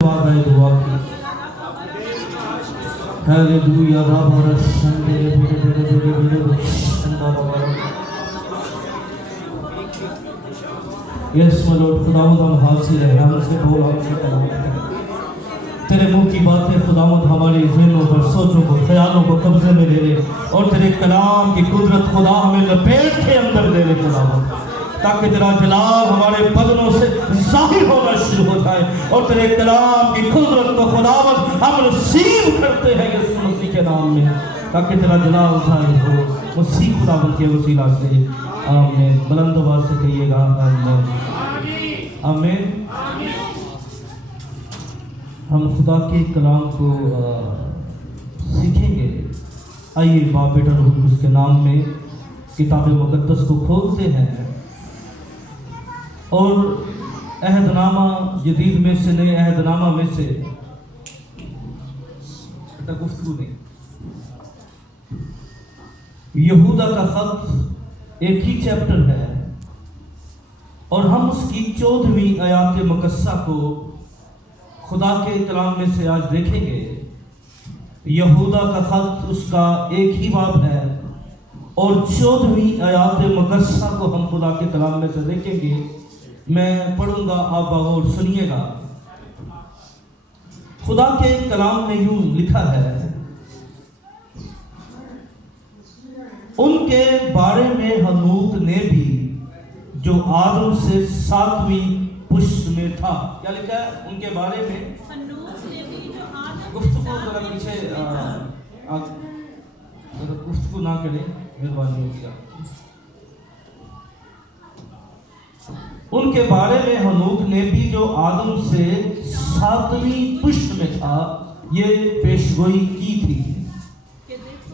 دعا کی ہاللویا رابر شندے یس ملوٹ خداوند ہم حاضر ہیں، ہم سے بول، ہم سے کلام تیرے منہ کی باتیں خداوند ہماری ذہنوں پر، سوچوں کو، خیالوں کو قبضے میں لے لے، اور تیرے کلام کی قدرت خدا ہمیں لپیٹ کے اندر دے لے خداوند، تاکہ تیرا جلال ہمارے بدنوں سے ظاہر ہونا شروع ہو جائے، اور تیرے کلام کی قدرت کو خداوند ہم رسیو کرتے ہیں یسوع مسیح کے نام میں، تاکہ تیرا جلال ظاہر ہو مسیح خداوند کے وسیلہ سے۔ آمین۔ بلند آواز سے کہیے گا آمین آمین۔ ہم خدا کے کلام کو سیکھیں گے۔ آئیے باپ بیٹا روح القدس کے نام میں کتاب مقدس کو کھولتے ہیں اور عہد نامہ جدید میں سے، نئے عہد نامہ میں سے گفتگو نہیں، یہودا کا خط ایک ہی چیپٹر ہے، اور ہم اس کی 14ویں آیات مقدسہ کو خدا کے کلام میں سے آج دیکھیں گے۔ یہودا کا خط اس کا ایک ہی باب ہے، اور 14ویں آیات مقدسہ کو ہم خدا کے کلام میں سے دیکھیں گے۔ میں پڑھوں گا، آپ غور سنیے گا۔ خدا کے کلام میں یوں لکھا ہے، ان کے بارے میں ہنوک نے بھی جو آدم سے 7ویں پشت میں تھا۔ کیا لکھا ہے؟ ان کے بارے میں گفتگو ذرا پیچھے گفتگو نہ کریں، مہربانی ہوگی۔ ان کے بارے میں ہنوک نے بھی جو آدم سے 7ویں پشت میں تھا یہ پیشگوئی کی تھی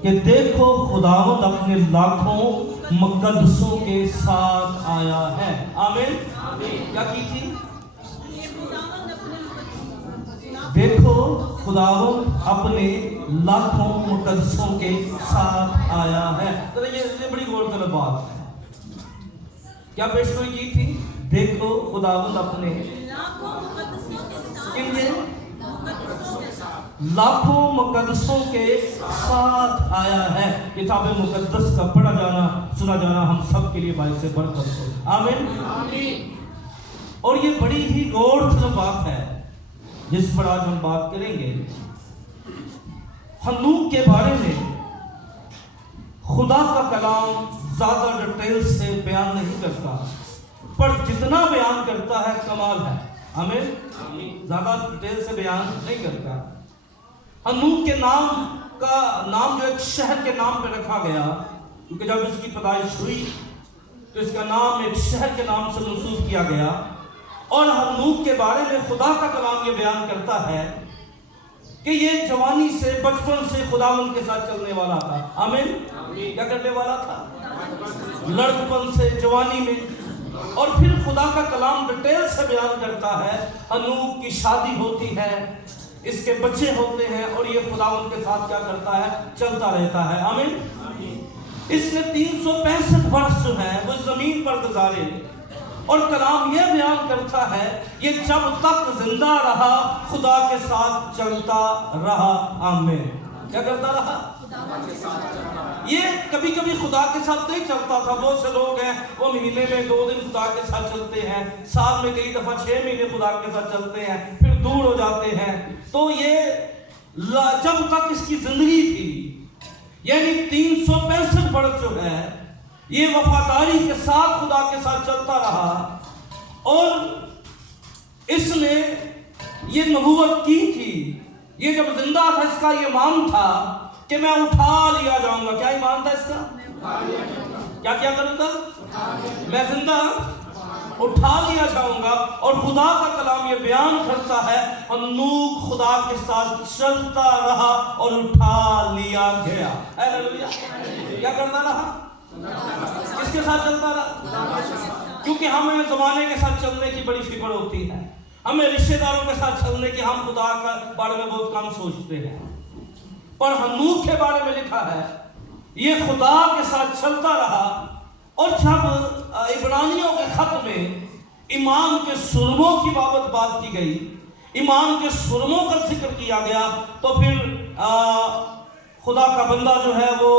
کہ دیکھو خداوند اپنے لاکھوں مقدسوں کے ساتھ آیا ہے۔ آمین۔ کیا کی تھی؟ دیکھو خداوند اپنے لاکھوں مقدسوں کے ساتھ آیا ہے۔ تو یہ بڑی غور طلب بات ہے۔ کیا پیشگوئی کی تھی؟ دیکھو خداوند اپنے لاکھوں مقدسوں کے ساتھ آیا ہے۔ کتاب مقدس کا پڑھا جانا، سنا جانا ہم سب کے لیے باعث برکت ہو۔ آمین۔ اور یہ بڑی ہی غور طلب بات ہے جس پر آج ہم بات کریں گے۔ ہنوک کے بارے میں خدا کا کلام زیادہ ڈیٹیل سے بیان نہیں کرتا، پر جتنا بیان کرتا ہے کمال ہے۔ آمین۔ زیادہ ڈیٹیل سے بیان نہیں کرتا۔ ہنوک کے نام جو ایک شہر کے نام پہ رکھا گیا، کیونکہ جب اس کی پیدائش ہوئی تو اس کا نام ایک شہر کے نام سے منسوب کیا گیا، اور ہنوک کے بارے میں خدا کا کلام یہ بیان کرتا ہے کہ یہ جوانی سے، بچپن سے خداوند کے ساتھ چلنے والا تھا۔ آمین۔ کیا کرنے والا تھا؟ لڑکپن سے جوانی میں، اور پھر خدا کا کلام ڈیٹیل سے بیان کرتا ہے۔ ہنوک کی شادی ہوتی ہے، اس کے بچے ہوتے ہیں، اور یہ خداوند کے ساتھ کیا کرتا ہے؟ چلتا رہتا ہے۔ آمین۔ اس نے 365 برس جو ہے وہ زمین پر گزارے، اور کلام یہ بیان کرتا ہے یہ جب تک زندہ رہا خدا کے ساتھ چلتا رہا۔ آمین۔ کیا کرتا رہا؟ یہ کبھی کبھی خدا کے ساتھ نہیں چلتا تھا۔ بہت سے لوگ ہیں وہ مہینے میں 2 دن خدا کے ساتھ چلتے ہیں، سال میں کئی دفعہ 6 مہینے خدا کے ساتھ چلتے ہیں، پھر دور ہو جاتے ہیں۔ تو یہ جب تک اس کی زندگی تھی، یعنی 365 برس جو ہے یہ وفاداری کے ساتھ خدا کے ساتھ چلتا رہا، اور اس نے یہ نبوت کی تھی۔ یہ جب زندہ تھا اس کا یہ ایمان تھا کہ میں اٹھا لیا جاؤں گا۔ کیا ایمان تھا اس کا؟ کیا کروں گا؟ میں زندہ اٹھا لیا جاؤں گا۔ اور خدا کا کلام یہ بیان کرتا ہے ہنوک خدا کے ساتھ چلتا رہا اور اٹھا لیا گیا۔ ہاللویا۔ کیا کرتا رہا؟ کس کے ساتھ چلتا رہا؟ کیونکہ ہمیں زمانے کے ساتھ چلنے کی بڑی فکر ہوتی ہے، ہمیں رشتہ داروں کے ساتھ چلنے کی، ہم خدا کے بارے میں بہت کم سوچتے ہیں، پر ہنوک کے بارے میں لکھا ہے یہ خدا کے ساتھ چلتا رہا۔ اور جب عبرانیوں کے خط میں ایمان کے سلبوں کی بابت بات کی گئی، ایمان کے سرموں کا ذکر کیا گیا، تو پھر خدا کا بندہ جو ہے وہ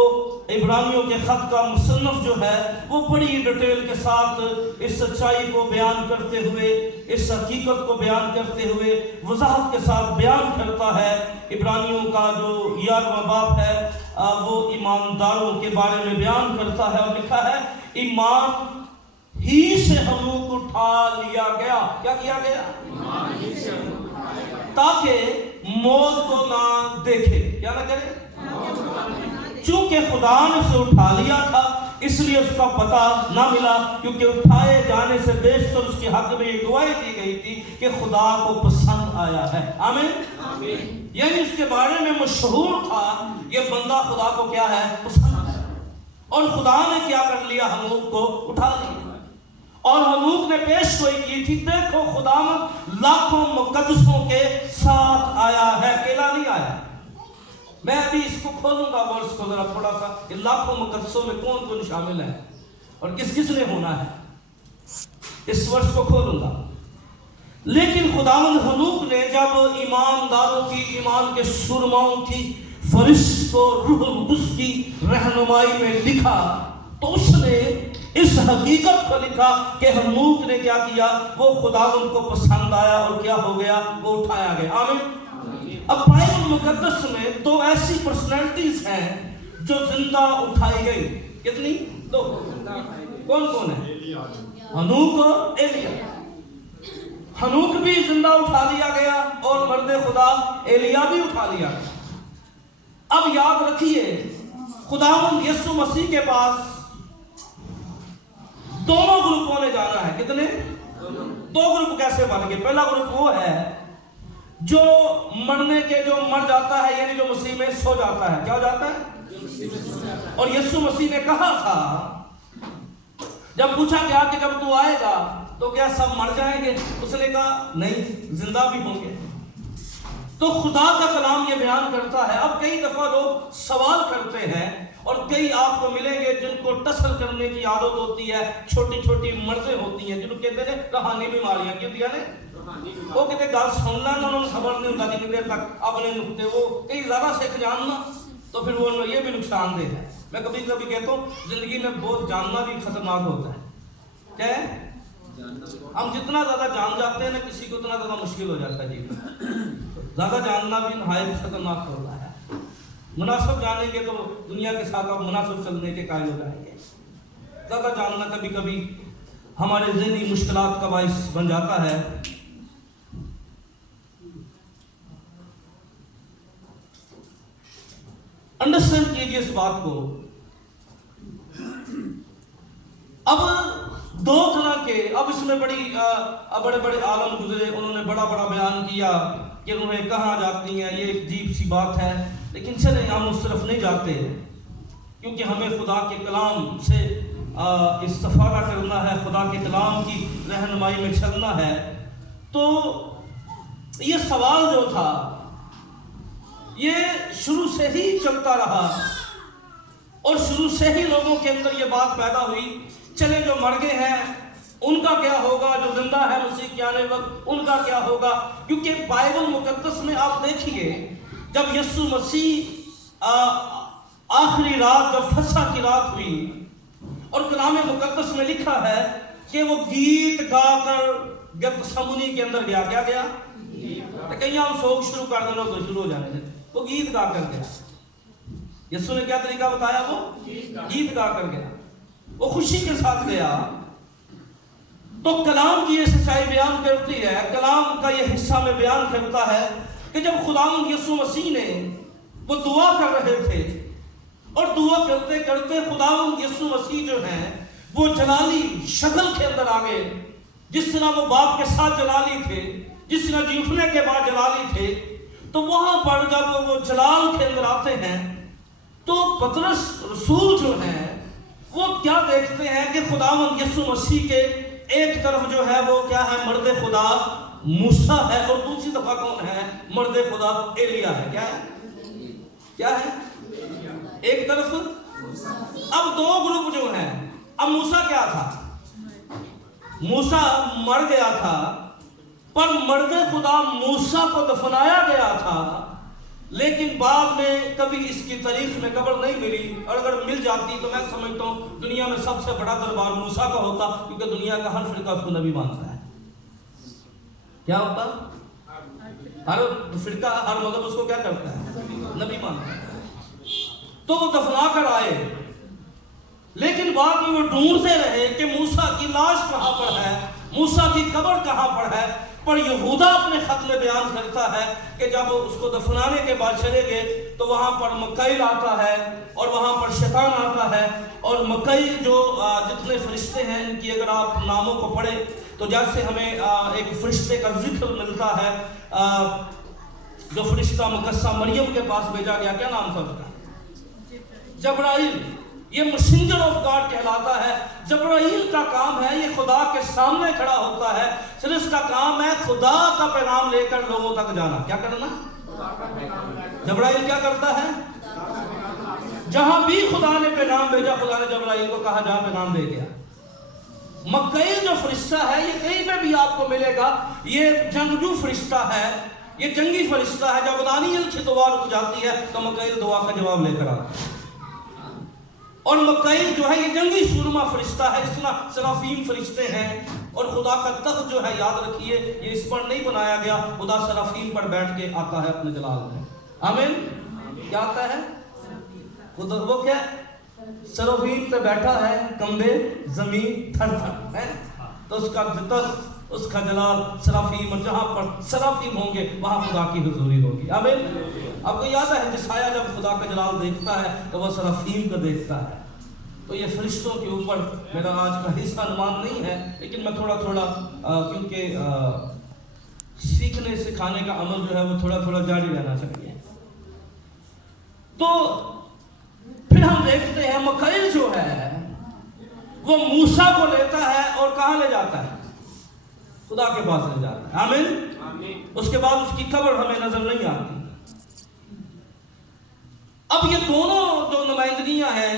عبرانیوں کے خط کا مصنف جو ہے وہ بڑی ڈیٹیل کے ساتھ اس سچائی کو بیان کرتے ہوئے، اس حقیقت کو بیان کرتے ہوئے وضاحت کے ساتھ بیان کرتا ہے۔ عبرانیوں کا جو 11واں باب ہے وہ ایمانداروں کے بارے میں بیان کرتا ہے، اور لکھا ہے ایمان ہی سے ہنوک اٹھا لیا گیا۔ کیا کیا گیا؟ ایمان ہی سے تاکہ موت کو نہ دیکھے۔ کیا نہ کرے؟ چونکہ خدا نے اسے اٹھا لیا تھا اس لیے اس کا پتہ نہ ملا، کیونکہ اٹھائے جانے سے بیشتر اس کے حق میں یہ گواہی دی گئی تھی کہ خدا کو پسند آیا ہے۔ آمین۔ یعنی اس کے بارے میں مشہور تھا یہ بندہ خدا کو کیا ہے؟ پسند ہے۔ اور خدا نے کیا کر لیا؟ ہنوک کو اٹھا لیا، اور ہنوک نے پیش گوئی کی تھی، دیکھو خداوند لاکھوں مقدسوں کے ساتھ آیا ہے، اکیلا نہیں آیا۔ میں ابھی اس کو کھولوں گا ورس کو ذرا تھوڑا سا کہ لاکھوں مقدسوں میں کون کون شامل ہے اور کس کس نے ہونا ہے، اس ورس کو کھولوں گا۔ لیکن خداوند ہنوک نے جب ایمانداروں کی، ایمان کے سرماؤں کی فرشت کو روح القدس کی رہنمائی میں لکھا، تو اس نے اس حقیقت کو لکھا کہ ہنوک نے کیا کیا؟ وہ خداوند کو پسند آیا اور کیا ہو گیا؟ وہ اٹھایا گیا۔ آمین۔ اب بائبل مقدس میں دو ایسی پرسنالٹیز ہیں جو زندہ اٹھائی گئی۔ کتنی؟ دو۔ کون کون ہے؟ ہنوک اور ایلیا۔ ہنوک بھی زندہ اٹھا لیا گیا اور مرد خدا ایلیا بھی اٹھا لیا گیا۔ اب یاد رکھیے خداوند یسوع مسیح کے پاس دونوں گروپوں نے جانا ہے۔ کتنے؟ دو گروپ کیسے بن گئے؟ پہلا گروپ وہ ہے جو مرنے کے، جو مر جاتا ہے، یعنی جو مسیح میں سو جاتا ہے۔ کیا ہو جاتا ہے؟ اور یسوع مسیح نے کہا تھا، جب پوچھا گیا کہ جب تو آئے گا تو کیا سب مر جائیں گے؟ اس نے کہا نہیں، زندہ بھی ہوں گے۔ تو خدا کا کلام یہ بیان کرتا ہے۔ اب کئی دفعہ لوگ سوال کرتے ہیں، اور کئی آپ کو ملیں گے جن کو ٹسل کرنے کی عادت ہوتی ہے، چھوٹی چھوٹی مرضیں ہوتی ہیں جن کو کہتے ہیں روحانی بیماریاں۔ کیوں دیا نے؟ وہ کہتے گل سن لینا، انہوں نے خبر نہیں ہوتا کتنی دیر تک اپنے نقطے وہ کئی زیادہ سیکھ جاننا، تو پھر وہ یہ بھی نقصان دہ ہے۔ میں کبھی کبھی کہتا ہوں زندگی میں بہت جاننا بھی خطرناک ہوتا ہے۔ کیا ہے؟ ہم جتنا زیادہ جان جاتے ہیں نا کسی کو، اتنا زیادہ مشکل ہو جاتا ہے جی۔ زیادہ جاننا بھی نہایت خطرناک ہوتا ہے۔ مناسب جانیں گے تو دنیا کے ساتھ آپ مناسب چلنے کے قائل ہو جائیں گے۔ زیادہ جاننا کبھی کبھی ہمارے ذہنی مشکلات کا باعث بن جاتا ہے۔ انڈرسٹینڈ کیجئے اس بات کو۔ اب دو طرح کے، اب اس میں بڑے بڑے عالم گزرے، انہوں نے بڑا بڑا بیان کیا کہ انہوں نے کہاں جاتی ہیں، یہ ایک عجیب سی بات ہے، لیکن چلیں ہم اس طرف نہیں جاتے کیونکہ ہمیں خدا کے کلام سے استفادہ کرنا ہے، خدا کے کلام کی رہنمائی میں چلنا ہے۔ تو یہ سوال جو تھا یہ شروع سے ہی چلتا رہا، اور شروع سے ہی لوگوں کے اندر یہ بات پیدا ہوئی، چلے جو مر گئے ہیں ان کا کیا ہوگا، جو زندہ ہے مسیح کے آنے وقت ان کا کیا ہوگا؟ کیونکہ بائبل مقدس میں آپ دیکھیے جب یسوع مسیح آخری رات، جب فسح کی رات ہوئی، اور کلام مقدس میں لکھا ہے کہ وہ گیت گا کر گتسمنی کے اندر گیا۔ کیا گیا؟ کہیں ہم سوگ شروع کر دینا تو شروع ہو جانے تھے، وہ گیت گا کر گیا۔ یسوع نے کیا طریقہ بتایا؟ وہ گیت گا کر گیا، وہ خوشی کے ساتھ گیا۔ تو کلام کی یہ سچائی بیان کرتی ہے، کلام کا یہ حصہ میں بیان کرتا ہے کہ جب خداوند یسوع مسیح نے وہ دعا کر رہے تھے، اور دعا کرتے کرتے خداوند یسوع مسیح جو ہیں وہ جلالی شکل کے اندر آ گئے، جس طرح وہ باپ کے ساتھ جلالی تھے، جس طرح جی اٹھنے کے بعد جلالی تھے۔ تو وہاں پر جب وہ جلال کے اندر آتے ہیں تو پطرس رسول جو ہیں وہ کیا دیکھتے ہیں کہ خداوند یسوع مسیح کے ایک طرف جو ہے وہ کیا ہے؟ مرد خدا موسیٰ ہے، اور دوسری طرف کون ہے؟ مرد خدا ایلیا ہے۔ کیا ہے؟ کیا ہے؟ ایک طرف اب دو گروپ جو ہیں۔ اب موسیٰ کیا تھا؟ موسیٰ مر گیا تھا، پر مرد خدا موسیٰ کو دفنایا گیا تھا، لیکن بعد میں کبھی اس کی تاریخ میں قبر نہیں ملی، اور اگر مل جاتی تو میں سمجھتا ہوں دنیا میں سب سے بڑا دربار موسیٰ کا ہوتا، کیونکہ دنیا کا ہر فرقہ اس کو نبی مانتا ہے۔ کیا ہوتا؟ ہر فرقہ، ہر مذہب اس کو کیا کرتا ہے؟ نبی مانتا ہے۔ تو وہ دفنا کر آئے، لیکن بعد میں وہ ڈھونڈتے رہے کہ موسیٰ کی لاش کہاں پر ہے، موسیٰ کی قبر کہاں پر ہے۔ پر یہودا اپنے خط میں بیان کرتا ہے کہ جب اس کو دفنانے کے بعد چلے گئے تو وہاں پر مکائیل آتا ہے اور وہاں پر شیطان آتا ہے، اور مکائیل جو جتنے فرشتے ہیں ان کی اگر آپ ناموں کو پڑھیں تو جیسے ہمیں ایک فرشتے کا ذکر ملتا ہے، جو فرشتہ مقدسہ مریم کے پاس بھیجا گیا، کیا نام تھا اس کا؟ جبرائیل۔ یہ مسنجر آف گاڈ کہلاتا ہے۔ جبرائیل کا کام ہے یہ خدا کے سامنے کھڑا ہوتا ہے، پھر اس کا کام ہے خدا کا پیغام لے کر لوگوں تک جانا۔ کیا کرنا؟ جبرائیل کیا کرتا ہے؟ جہاں بھی خدا نے پیغام بھیجا، خدا نے جبرائیل کو کہا جہاں پیغام دے گیا۔ مکائیل جو فرشتہ ہے یہ کہیں پہ بھی آپ کو ملے گا، یہ جنگجو فرشتہ ہے، یہ جنگی فرشتہ ہے۔ جب دانیل کی دعا رک جاتی ہے تو مکائیل دعا کا جواب لے کر آتا ہے، اور مکائیل جو ہے یہ جنگی سورما فرشتہ ہے، اس طرح سرافیم فرشتے ہیں۔ اور خدا کا تخت جو ہے یاد رکھیے یہ اس پر نہیں بنایا گیا، خدا سرافیم پر بیٹھ کے آتا ہے اپنے جلال میں۔ آمین۔ کیا آتا ہے؟ خدا وہ کیا سرافیم پہ بیٹھا ہے، کمبے زمین تھر تھر ہے، تو اس کا تخت، اس کا جلال سرافیم، اور جہاں پر سرافیم ہوں گے وہاں خدا کی حضوری ہوگی۔ آمین۔ آپ کو یاد ہے جسایہ جب خدا کا جلال دیکھتا ہے تو وہ سرافیم کو دیکھتا ہے۔ تو یہ فرشتوں کے اوپر میرا آج کا حصہ نماز نہیں ہے، لیکن میں تھوڑا تھوڑا کیونکہ سیکھنے سکھانے کا عمل جو ہے وہ تھوڑا تھوڑا جاری رہنا چاہیے۔ تو پھر ہم دیکھتے ہیں مکائیل جو ہے وہ موسیٰ کو لیتا ہے اور کہاں لے جاتا ہے؟ خدا کے پاس لے جاتا ہے۔ آمین۔ اس کے بعد اس کی قبر ہمیں نظر نہیں آتی۔ اب یہ دونوں جو نمائندگیاں ہیں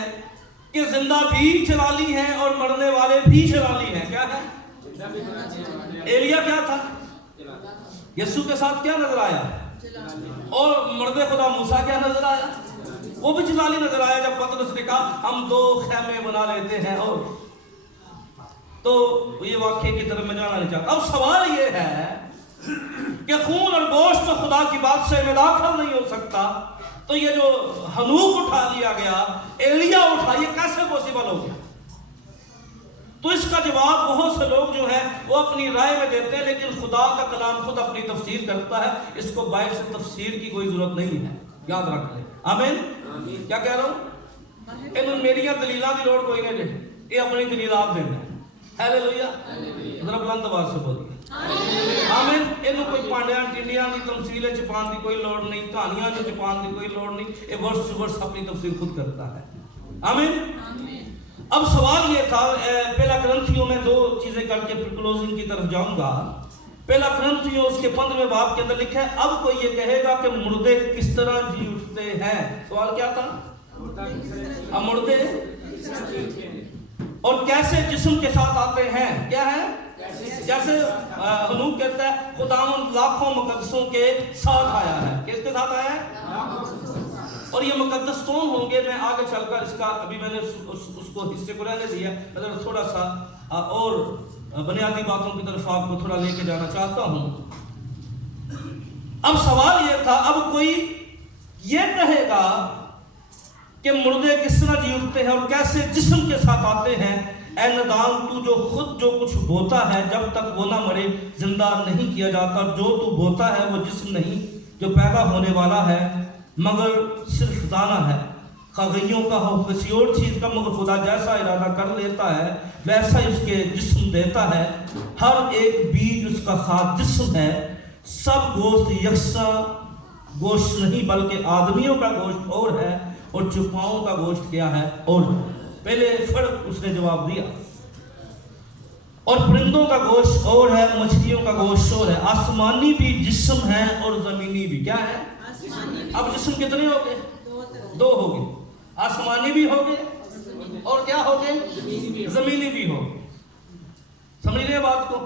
کہ زندہ بھی چرالی ہیں اور مرنے والے بھی چرالی ہیں۔ کیا ہے؟ ایلیا کیا تھا؟ یسوع کے ساتھ کیا نظر آیا؟ اور مرد خدا موسیٰ کیا نظر آیا؟ وہ بھی چرالی نظر آیا جب پطرس نے کہا ہم دو خیمے بنا لیتے ہیں، اور تو یہ واقعے کی طرف میں جانا نہیں چاہتا۔ اب سوال یہ ہے کہ خون اور گوشت تو خدا کی بات سے مداخل نہیں ہو سکتا، تو یہ جو ہنوک اٹھا لیا گیا، ایلیا اٹھا، یہ کیسے پوسیبل ہو گیا؟ تو اس کا جواب بہت سے لوگ جو ہیں وہ اپنی رائے میں دیتے ہیں، لیکن خدا کا کلام خود اپنی تفسیر کرتا ہے، اس کو باہر سے تفسیر کی کوئی ضرورت نہیں ہے، یاد رکھ لیں۔ آمین۔ کیا کہہ رہا ہوں؟ انہوں میری دلیلہ دی لوڑ کوئی نہیں دے، یہ اپنی دلیل آپ دینا ہے۔ ہیلیلویا۔ ذرا بلند آواز سے بولیے آمین۔ انہوں کوئی پانڈیاں ٹنڈیاں دی تمثیلیں چھپان دی کوئی لوڑ نہیں، کہانیاں جو چھپان دی کوئی لوڑ نہیں، یہ ورس ورس اپنی تفسیر خود کرتا ہے۔ آمین۔ اب سوال یہ تھا، پہلا کرنتھیوں میں دو چیزیں کر کے پھر کلوزنگ کی طرف جاؤں گا۔ پہلا کرنتھیوں اس کے 15ویں باب کے اندر لکھا ہے اب کوئی یہ کہے گا کہ مردے کس طرح جی اٹھتے ہیں۔ سوال کیا تھا؟ اب مردے اور کیسے جسم کے ساتھ آتے ہیں؟ کیا ہے؟ جیسے ہنوک کہتا ہے خداوند لاکھوں مقدسوں کے ساتھ آیا ہے۔ کس کے ساتھ آیا ہے؟ اور یہ مقدس کون ہوں گے؟ میں آگے چل کر اس کا ابھی میں نے اس کو حصے کو رہنے دیا، مگر تھوڑا سا اور بنیادی باتوں کی طرف آپ کو تھوڑا لے کے جانا چاہتا ہوں۔ اب سوال یہ تھا، اب کوئی یہ کہے گا کہ مردے کس طرح جی اٹھتے ہیں اور کیسے جسم کے ساتھ آتے ہیں؟ اے ندان، تو جو خود جو کچھ بوتا ہے جب تک وہ نہ مرے زندہ نہیں کیا جاتا، جو تو بوتا ہے وہ جسم نہیں جو پیدا ہونے والا ہے مگر صرف دانہ ہے، خواہیوں کا ہو کسی اور چیز کا، مگر خدا جیسا ارادہ کر لیتا ہے ویسا ہی اس کے جسم دیتا ہے۔ ہر ایک بیج اس کا خاص جسم ہے، سب گوشت یکساں گوشت نہیں بلکہ آدمیوں کا گوشت اور ہے اور چوپاؤں کا گوشت کیا ہے اور ہے۔ پہلے فرق اس نے جواب دیا۔ اور پرندوں کا گوشت اور ہے، مچھلیوں کا گوشت اور ہے، آسمانی بھی جسم ہے اور زمینی بھی۔ کیا ہے؟ اب جسم کتنے ہو گئے؟ دو ہو گئے، آسمانی بھی ہو گئے اور کیا ہو گئے؟ زمینی بھی ہو گئے۔ سمجھ لیں بات کو؟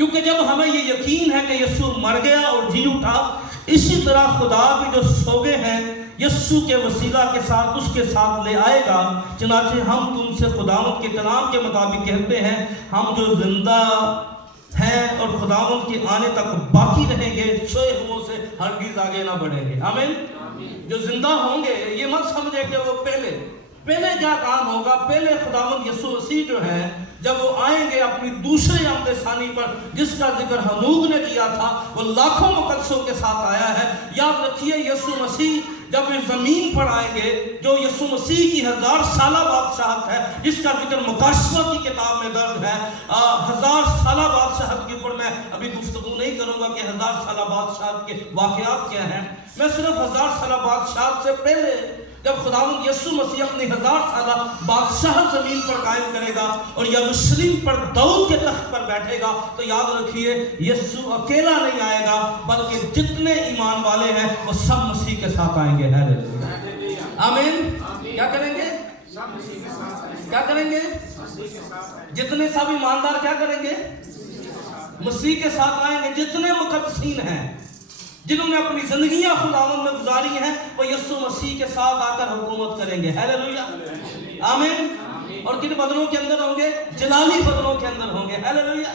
کیونکہ جب ہمیں یہ یقین ہے کہ یسوع مر گیا اور جی اٹھا، اسی طرح خدا بھی جو سو گئے ہیں یسوع کے وسیلہ کے ساتھ اس کے ساتھ لے آئے گا۔ چنانچہ ہم تم سے خداوند کے کلام کے مطابق کہتے ہیں، ہم جو زندہ ہیں اور خداوند کے آنے تک باقی رہیں گے، سوئے ہوں سے ہرگز آگے نہ بڑھیں گے۔ آمین۔ جو زندہ ہوں گے یہ مت سمجھے کہ وہ پہلے کیا کام ہوگا۔ پہلے خداوند یسوع مسیح جو ہے جب وہ آئیں گے اپنی دوسرے آمد ثانی پر، جس کا ذکر ہنوک نے کیا تھا، وہ لاکھوں مقدسوں کے ساتھ آیا ہے۔ یاد رکھیے یسوع مسیح جب اس زمین پر آئیں گے، جو یسوع مسیح کی 1000 سالہ بادشاہت ہے، جس کا ذکر مکاشفہ کی کتاب میں درج ہے۔ 1000 سالہ بادشاہت کے اوپر میں ابھی گفتگو نہیں کروں گا کہ 1000 سالہ بادشاہت کے واقعات کیا ہیں۔ میں صرف 1000 سالہ بادشاہت سے پہلے جب خداوند یسوع مسیح اپنی 1000 سالہ بادشاہت زمین پر قائم کرے گا اور یروشلم پر داؤد کے تخت پر بیٹھے گا، تو یاد رکھیے یسوع اکیلا نہیں آئے گا، بلکہ جتنے ایمان والے ہیں وہ سب مسیح کے ساتھ آئیں گے۔ ہیلیلویا، آمین۔ کیا کریں گے؟ کیا کریں گے؟ جتنے سب ایماندار کیا کریں گے؟ مسیح کے ساتھ آئیں گے۔ جتنے مقدسین ہیں جنہوں نے اپنی زندگیاں خداوند میں گزاری ہیں، وہ یسوع مسیح کے ساتھ آ کر حکومت کریں گے۔ ہیلیلویا، آمین۔ اور کن بدنوں کے اندر ہوں گے؟ جلالی بدنوں کے اندر ہوں گے۔ ہیلیلویا۔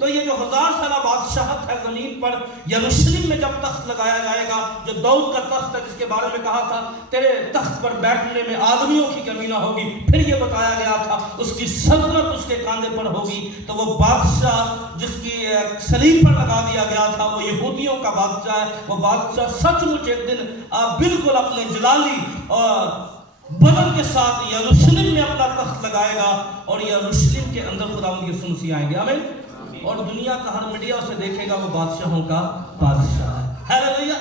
تو یہ جو 1000 سالہ بادشاہت ہے زمین پر، یروشلم میں جب تخت لگایا جائے گا، جو داؤد کا تخت ہے جس کے بارے میں کہا تھا تیرے تخت پر بیٹھنے میں آدمیوں کی کمی نہ ہوگی، پھر یہ بتایا گیا تھا اس کی سلطنت اس کے کاندھے پر ہوگی۔ تو وہ بادشاہ جس کی صلیب پر لگا دیا گیا تھا، وہ یہودیوں کا بادشاہ ہے۔ وہ بادشاہ سچ مچ ایک دن بالکل اپنے جلالی اور بدن کے ساتھ یروشلم میں اپنا تخت لگائے گا، اور یروشلم کے اندر خداوند یسوع مسیح آئیں گے۔ آمین۔ اور دنیا کا ہر میڈیا اسے دیکھے گا، وہ بادشاہوں کا بادشاہ ہے۔ ہیلیلویا،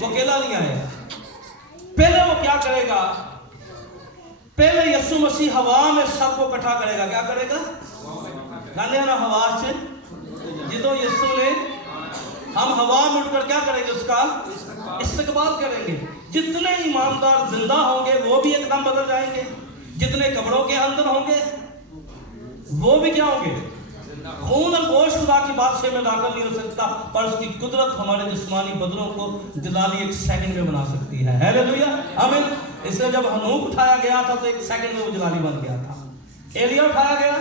وہ اکیلا نہیں آئے گا۔ پہلے وہ کیا کرے گا؟ پہلے یسوع مسیح ہوا میں سب کو اکٹھا کرے گا۔ کیا کرے گا؟ کہنے نا ہوا سے جدو یسوع نے، ہم ہوا میں اٹھ کر کیا کریں گے؟ اس کا استقبال کریں گے۔ جتنے ایماندار زندہ ہوں گے وہ بھی ایک دم بدل جائیں گے، جتنے قبروں کے اندر ہوں گے وہ بھی کیا ہوں گے؟ خون اور گوشت خدا کی بادشاہی میں داخل نہیں ہو سکتا، پر اس کی قدرت ہمارے جسمانی بدنوں کو جلالی 1 سیکنڈ میں بنا سکتی ہے۔ ہیلیلویا، آمین۔ اس لیے جب ہنوک اٹھایا گیا تھا تو 1 سیکنڈ میں وہ جلالی بن گیا تھا۔ ایلیا اٹھایا گیا،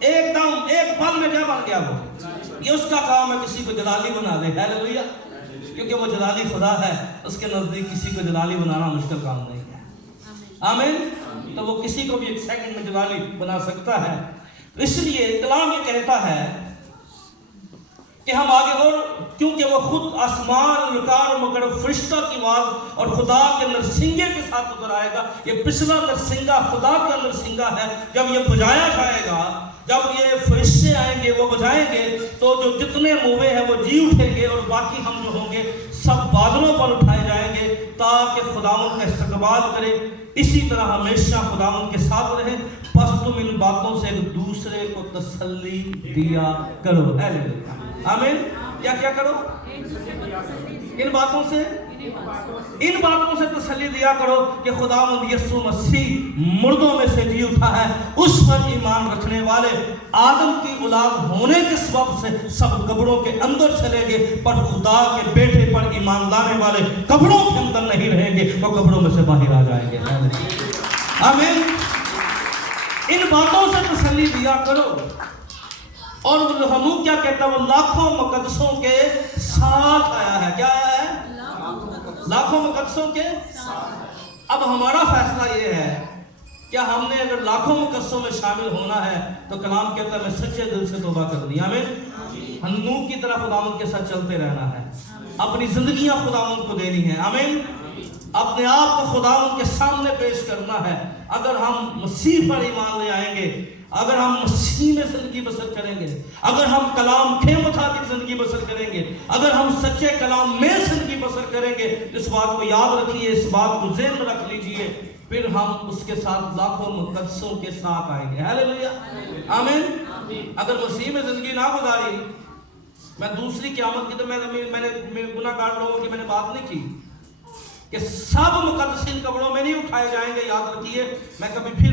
ایک دم ایک پل میں کیا بن گیا؟ وہ یہ اس کا کام ہے کسی کو جلالی بنا دے۔ ہیلیلویا، کیونکہ وہ جلالی خدا ہے، اس کے نزدیک کسی کو جلالی بنانا مشکل کام نہیں ہے۔ آمین۔ تو وہ کسی کو بھی 1 سیکنڈ میں جلالی بنا سکتا ہے۔ اس لیے کلام یہ کہتا ہے کہ ہم آگے، اور کیونکہ وہ خود آسمان رکار مگر فرشتہ کی آواز اور خدا کے نرسنگے کے ساتھ اتر آئے گا۔ یہ پچھلا نرسنگا خدا کا نرسنگا ہے۔ جب یہ بجایا جائے گا، جب یہ فرشتے آئیں گے وہ بجائیں گے، تو جو جتنے موے ہیں وہ جی اٹھیں گے، اور باقی ہم جو ہوں گے سب بادلوں پر اٹھائے جائیں گے تاکہ خداوند کا استقبال کرے۔ اسی طرح ہمیشہ خداوند کے ساتھ رہیں۔ پس تم ان باتوں سے ایک دوسرے کو تسلی دیا کرو۔ ہیلیلویا، آمین۔ کیا کرو؟ ان باتوں سے تسلی دیا کرو کہ خداوند یسوع مسیح مردوں میں سے جی اٹھا ہے۔ اس پر ایمان رکھنے والے آدم کی اولاد ہونے کے سبب سے سب قبروں کے اندر چلے گئے، پر خدا کے بیٹے پر ایمان لانے والے قبروں کے اندر نہیں رہیں گے، وہ قبروں میں سے باہر آ جائیں گے۔ آمین۔ ان باتوں سے تسلی دیا کرو۔ اور ہنوک کیا کہتا ہے؟ وہ لاکھوں مقدسوں کے ساتھ آیا ہے۔ کیا آیا ہے؟ لاکھوں مقدسوں کے ساتھ۔ اب ہمارا فیصلہ یہ ہے کہ ہم نے اگر لاکھوں مقدسوں میں شامل ہونا ہے تو کلام کہتا ہے میں سچے دل سے توبہ کرنی۔ آمین۔ ہنوک کی طرح خداوند کے ساتھ چلتے رہنا ہے، اپنی زندگیاں خداوند کو دینی ہے۔ آمین۔ اپنے آپ کو خداوند کے سامنے پیش کرنا ہے۔ اگر ہم مسیح پر ایمان لے آئیں گے، اگر ہم مسیح میں زندگی بسر کریں گے، اگر ہم کلام کے مطابق زندگی بسر کریں گے، اگر ہم سچے کلام میں زندگی بسر کریں گے، اس بات کو یاد رکھیے، اس بات کو ذہن میں رکھ لیجئے، پھر ہم اس کے ساتھ لاکھوں مقدسوں کے ساتھ آئیں گے۔ ہیلیلویا، آمین۔ اگر مسیح میں زندگی نہ گزاری، میں دوسری قیامت کی تو میں نے گناہ گار لوگوں کی میں نے بات نہیں کی کہ سب مقدسین قبروں میں نہیں اٹھائے جائیں گے۔ یاد رکھیے، میں کبھی پھر